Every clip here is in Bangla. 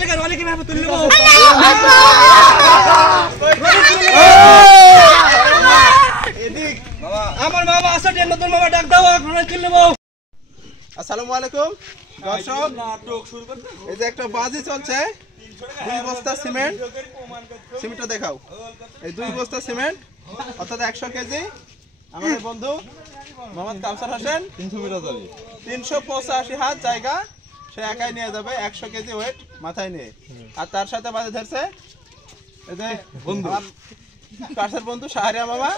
টাকা রনি কিভাবে তুলে নেব এদিক আমার মামা আছে নতুন মামা ডাক দাও রনি তুলে নেব আসসালামু আলাইকুম দর্শক নাটক শুরু করতে এই যে একটা বাজি চলছে 2 বস্তা সিমেন্টটা দেখাও এই 2 বস্তা সিমেন্ট অর্থাৎ 100 কেজি আমাদের বন্ধু মোহাম্মদ কাউসার হোসেন 300 মিটার যাবে 385 হাত জায়গা সে একাই নিয়ে যাবে 100 কেজি ওয়েট মাথায় নিয়ে আর তার সাথে বাজে ধরছে এই যে বন্ধু কাউসার বন্ধু শাহরিয়া মামা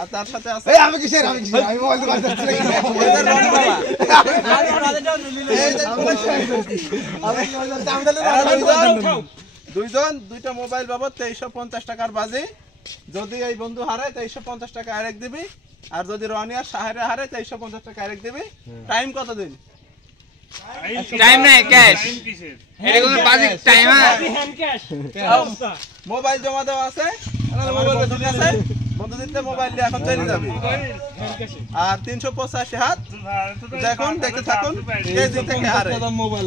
আর তার সাথে আছে এই আমি কিসের আমি মোবাইল দোকান যাচ্ছি ওদের রনি বাবা দুইজন দুইটা মোবাইল বাবদ 2350 টাকার বাজি যদি এই বন্ধু হারায় 2350 টাকা আরেক দিবি আর যদি রনি আর শাহরিয়া হারায় 2350 টাকা আরেক দিবি টাইম কত দিন টাইম নাই ক্যাশ এটা কোন বাজি টাইম হ্যান্ড ক্যাশ মোবাইল জমা দেওয়া আছে মোবাইল আছে বন্ধু দিতে মোবাইল দিয়ে এখন চলে যাবে আর 385 হাত দেখুন দেখতে থাকুন কে জিতে কে হারে মোবাইল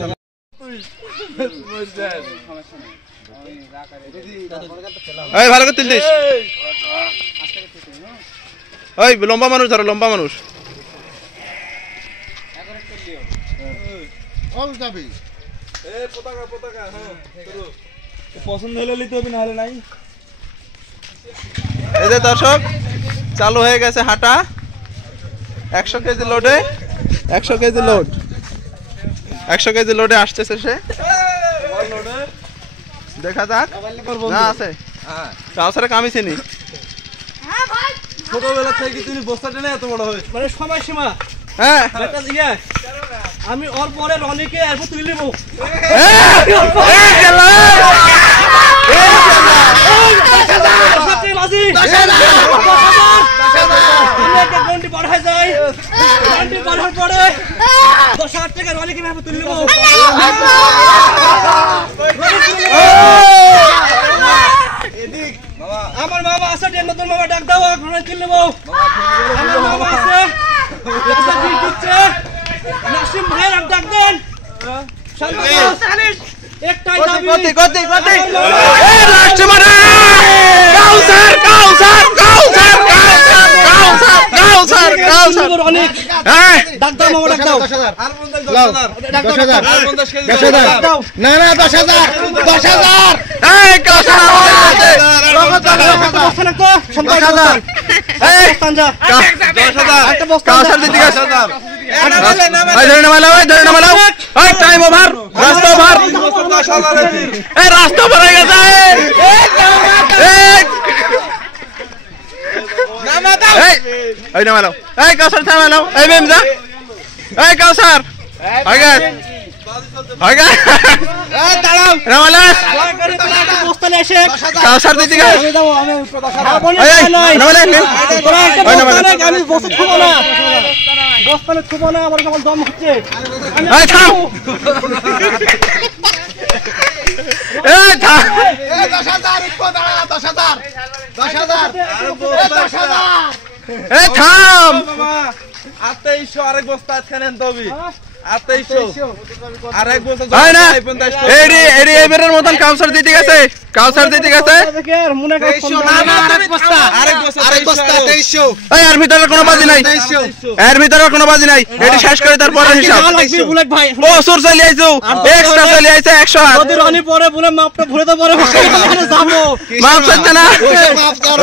এই ভালো করে তুলছিস ওই লম্বা মানুষ ধরো লম্বা মানুষ যাবি এই পতাকা হ্যাঁ পছন্দ হলে লিতে হবে না হলে নাই এই যে দর্শক চালু হয়ে গেছে হাঁটা 100 কেজি লোডে 100 কেজি লোড 100 কেজি লোডে আসতেছে সে দেখা যাক না আছে হ্যাঁ কাউসারে কামি চিনি হ্যাঁ ভাই ছোটবেলা থেকে তুমি বস্তা টেনে এত বড় হবে মানে সময় সীমা হ্যাঁ একটা জিয়া আমি ওর পরে রনিকে এরপর তুলে নেব ঘন্টি পার হয়ে যায় ঘন্টি পার হওয়ার পরে 10,000 টাকা রনি কিভাবে তুলে নেব আমার মামা আছে নতুন মামা ডাক দাও রনি তুলে নেব আমার মামা আছে নাসিম ভাইয়ের ডাক দেন একটাই দাবি গতি এই লাস্ট মারে কাউসার অনেক হ্যাঁ ডাক দাও মামা ডাক দাও না 10,000 এই কাউসার আছে 10,000 এই পাঞ্জা 10,000 একটা বস্তা কাউসার দিতে গেছে 10,000 এই ধরে নামালাও এই টাইম ওভার রাস্তা ওভার এই রাস্তা ওভার হয়ে গেছে নামা দাও এই নামালাও এই কাউসার থামালাও এই মেমজা এই কাউসার হয়ে গেছে এই দাঁড়াও নামালা বস্তা নিয়ে এসে কাউসার দিতে গেছে আমি দাও আমি আমি বস্তা ছুবো না বস্তা ছুবো না আমার কেমন দম হচ্ছে এই থাম এই থাম 10,000 ইকো দাঁড়া 10,000 এই থাম মামা 2800 আরেক বস্তা আজখানে আনতে হবে 2800 আরেক বস্তা হয় না এডি এবারের মতন কাউসার দিতে গেছে মনে না আরেক বস্তা 2300 এই এর ভিতরে কোনো বাজি নাই এডি শেষ করে তারপরে হিসাব বুলেট ভাই ও সুর চলে আইছো এক্সট্রা চলে আইছে 100 হাত যদি রনি পরে বলে মাপটা ভরে তো পরে যাবো মাপ চাইতে না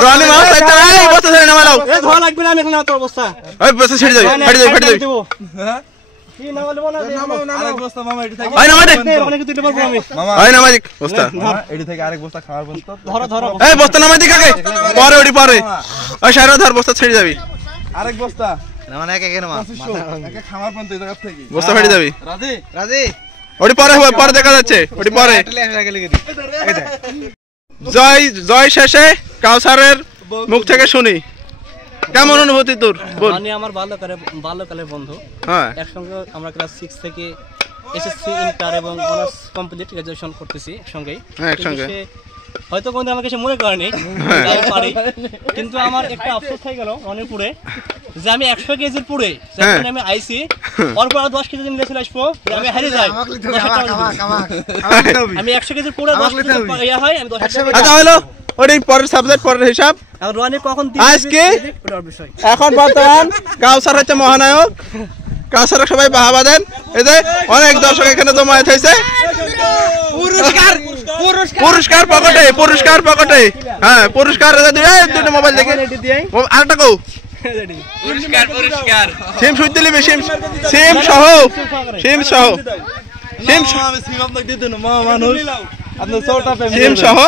রনি মাপ চাইতে না এই বস্তা ছেড়ে নামালাও এই ধোয়া লাগবে না আমি এখানে তোর অবস্থা ওই বস্তা ছেড়ে যাবে ফেটে যাবে হ্যাঁ কি নামালে বনা আরেক বস্তা মামা এটি থেকে ওই নামা দে অনেক তুলতে পারবো আমি মামা ওই নামা দে বস্তা এটি থেকে আরেক বস্তা খাওয়ার বস্তা ধরো এই বস্তা নামা দি কাকে পরে ওই সারা ধর বস্তা ছেড়ে যাবি আরেক বস্তা না না একে নামা একে খামার পর্যন্ত এই জায়গা থেকে বস্তা ফেটে যাবি রাজি ওটি পরে দেখা যাচ্ছে ওটি পরে জয় শেষে কাউসারের মুখ থেকে শুনি কেমন অনুভূতি তোর বল আমি আমার বাল্যকালের বন্ধু হ্যাঁ একসঙ্গে আমরা ক্লাস 6 থেকে এসএসসি ইন্টার এবং অনার্স কমপ্লিট গ্রাজুয়েশন করতেছি একসঙ্গে হ্যাঁ একসঙ্গে হয়তো কোনদিন আমাকে সে মনে করেনি পারি কিন্তু আমার একটা আফসোস হয়ে গেল রনিপুরে যে আমি 100 কেজির পুরে যখন আমি আইছি অল্প আর 10 কেজি নিয়ে চলে আসবো আমি হারে যাই আমি 100 কেজি পুরো 10 কেজি ইয়া হয় আমি 10 টাকা আচ্ছা হলো ওই পরের সাবজেক্ট পরের হিসাব আর রনি কখন আজকে ওটার বিষয় এখন বর্তমান কাউসার হচ্ছে মহানায়ক কাউসার সবাই বাহাবা দেন এই যে অনেক দর্শক এখানে জমায়েত হয়েছে পুরস্কার পকেটে হ্যাঁ পুরস্কার দুটো মোবাইল দেখে আরেকটা কও পুরস্কার সিম সুইট দিলি সিম সহ আমি সিম আপনাকে দিয়ে দেন মা মানুষ আপনার 100টা সিম সহ